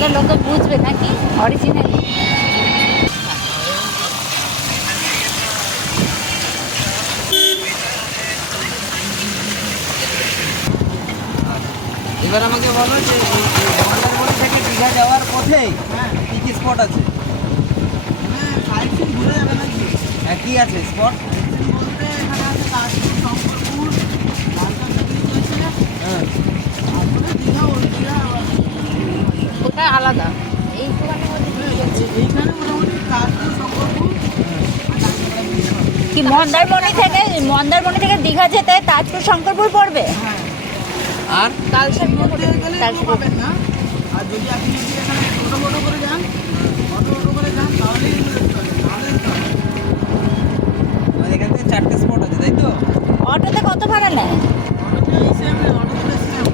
দেখলে লোকে বুঝবে নাকি অরিজিনাল। এবার আমাকে বলো যে মন্দারমণি থেকে দীঘা যাওয়ার পথে কি কি স্পট আছে? ঘুরে যাবে নাকি? হ্যাঁ, কি আছে স্পট? বলতে এখানে আছে কাশপুর, শঙ্করপুর, লালকান্দা ব্রিজ আছে, হ্যাঁ, তারপরে দীঘা, ওল্ড দীঘা আবার ওটা আলাদা, এই দোকানের মধ্যে কি আছে? এইখানে মোটামুটি কাশপুর, শঙ্করপুর আর লালকান্দা ব্রিজ হবে। কি মন্দারমণি থেকে দীঘা যেতে তাজপুর শঙ্করপুর পড়বে? হ্যাঁ, আর তালসারি বলতে গেলে এগুলো পাবেন না। আর যদি আপনি এখানে টোটো করে যান, অটো করে যান, তাহলেই এগুলো দেখতে পাবেন, নাহলে দেখতে পাবেন না। আমাদের এখান থেকে 4টে স্পট আছে, তাই তো? অটোতে কত ভাড়া নেয়? অটোতে এই সেম, অটোতে বেশি নেব।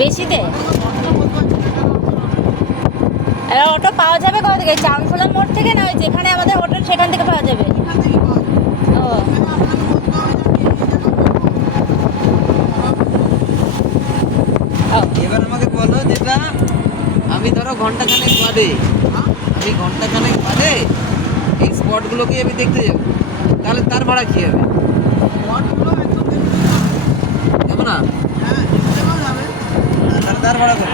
বেশি দেয়? অটোটা বলতে পারছি না, কারণ অটো আর অটো পাওয়া যাবে কোথা থেকে? চাউনখোলা মোড় থেকে, না ওই যেখানে আমাদের হোটেল সেখান থেকে পাওয়া যাবে? এখান থেকেই পাওয়া যাবে। ও এখানে আপনাকে বলতে হবে যে আমি এই জায়গা এবার আমাকে বলো যেটা আমি ধরো ঘন্টাখানেক বাদে এই স্পটগুলোকে আমি দেখতে যাবো, তাহলে তার ভাড়া কী হবে? স্পটগুলো একদম দেখতে যাবো না? হ্যাঁ, দেখতে পাওয়া যাবে। তাহলে তার ভাড়া কত?